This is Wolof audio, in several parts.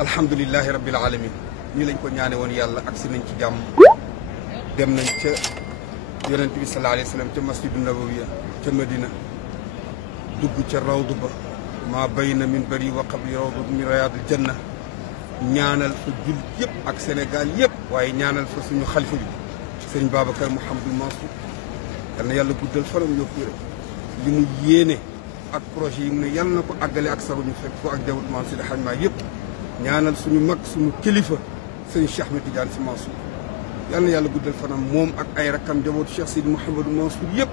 alhamdulilahi rabbil alamin ñi lañ ko ñaane woon yàlla agsi nañ ci jàmm dem nañ ca yonent bi sallallahu alayhi wa sallam ca masjidu nabawiya ca Madina dugg ca rawdu ba maa bayna min bari wa qabli rawdu min riyadul janna ñaanal fa jullit yëpp ak Sénégal yëpp waaye ñaanal fa suñu xalifa bi sëriñ Babacar Mouhamadou Mansour yal na yàlla guddal faram yokku rek li mu yéene ak projet yi mu ne yàlla na ko àggale ak saruñu fekk ko ak jawut Maam Seydi Hadji Malick yëpp ñaanal suñu mag suñu kilifa sëriñ Cheikh Ahmed Tidiane Sy Mansour yal na yàlla guddal fanam moom ak ay rakkam jawut Cheikh Seydi Mouhamadou Mansour yëpp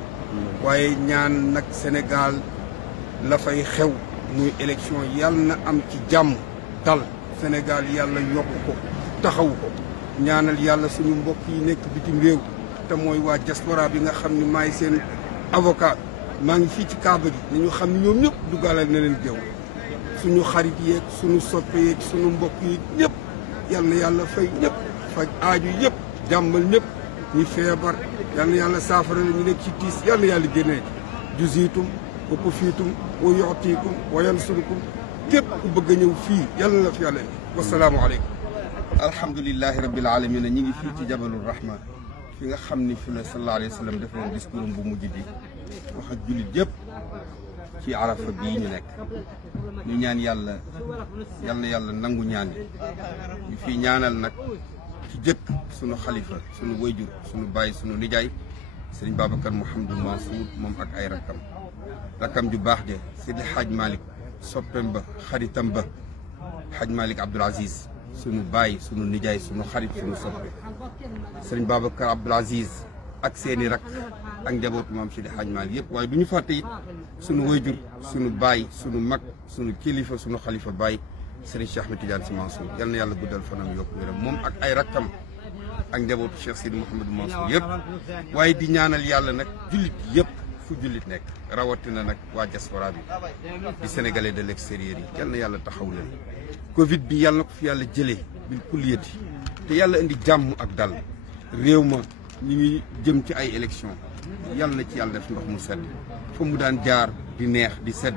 waaye ñaan nag Sénégal la fay xew muy élection yàlla na am ci jàmm dal Sénégal yàlla yokk ko taxaw ko ñaanal yàlla suñu mbokk yi nekk bitim réew te mooy waa diaspora bi nga xam ne maay seen avocat maa ngi fii ci Kaaba gi nañu xam ne ñoom ñëpp duggalal na leen géew suñu xarit yeeg suñu soppe yeeg suñu mbokk yi ñëpp yal na yàlla fay ñëpp faj aaju yëpp jàmmal ñëpp ñi feebar yal na yàlla saafara la ñu nekk ci tiis yal na yàlla génnee juziitum wa kufiitum wa yu'tiikum wa yansurukum képp ku bëgg a ñëw fii yàlla na fi yàlla wasalaamu aleykum alhamdulilahi rabbil alamin ñi ngi fii ci jabalul rahma fi nga xam ni fi la sallallahu alayhi wa sallam defoon discours bu mujj bi wax ak jullit yëpp ci arafa bii ñu nekk ñu ñaan yàlla yal na yàlla nangu ñaan yi ñu fii ñaanal nag ci jëkk sunu xalifa sunu wayjur sunu baay sunu nijaay sëriñ Babacar Mouhamadou Mansour moom ak ay rakkam ju baax de Seydi Hadji Malick soppem ba xaritam ba Hadji Malick Abdoul Aziz sunu baay sunu nijaay sunu xarit sunu soppe sëriñ Babacar Abdoul Aziz ak seeni rak ak njabootu maam Seydi Hadji Malick yëpp waaye du ñu fàtte it sunu wayjur sunu baay sunu mag sunu kilifa sunu xalifa baay sëriñ Cheikh Ahmed Tidiane Sy Mansour yal na yàlla guddal fanam yokk wéram moom ak ay rakkam ak njabootu Cheikh Seydi Mouhamadou Mansour yëpp waaye di ñaanal yàlla nag jullit yëpp fu jullit nekk rawatina nag waa diaspora bi di sénégalais de l'extérieur yi yal na yàlla taxaw leen Covid bi yàlla na ko fi yàlla jëlee bil kulliyati te yàlla indi jàmm ak dal réew ma ñu ngi jëm ci ay élection yàlla na ci yàlla def ndox mu sedd fa mu daan jaar di neex di sedd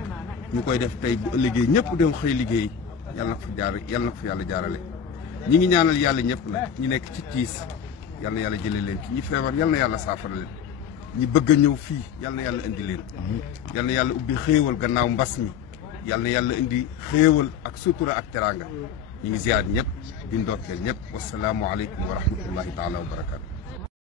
ñu koy def tey bu ëllëgee ñëpp dem xëy liggéey yàlla na ko fa jaar yàlla na ko fa yàlla jaarale ñi ngi ñaanal yàlla ñëpp nag ñi nekk ci tiis yàlla na yàlla jëlee leen ci ñi feebar yàlla na yàlla saafara leen ñi bëgg a ñëw fii yàlla na yàlla indi leen yàlla na yàlla ubbi xéewal gannaaw mbas mi yàlla na yàlla indi xéewal ak sutura ak teraanga ñu ngi ziar ñëpp di ndokkeel ñëpp wasalaamu aleykum wa rahmatullahi taala wa barakaatu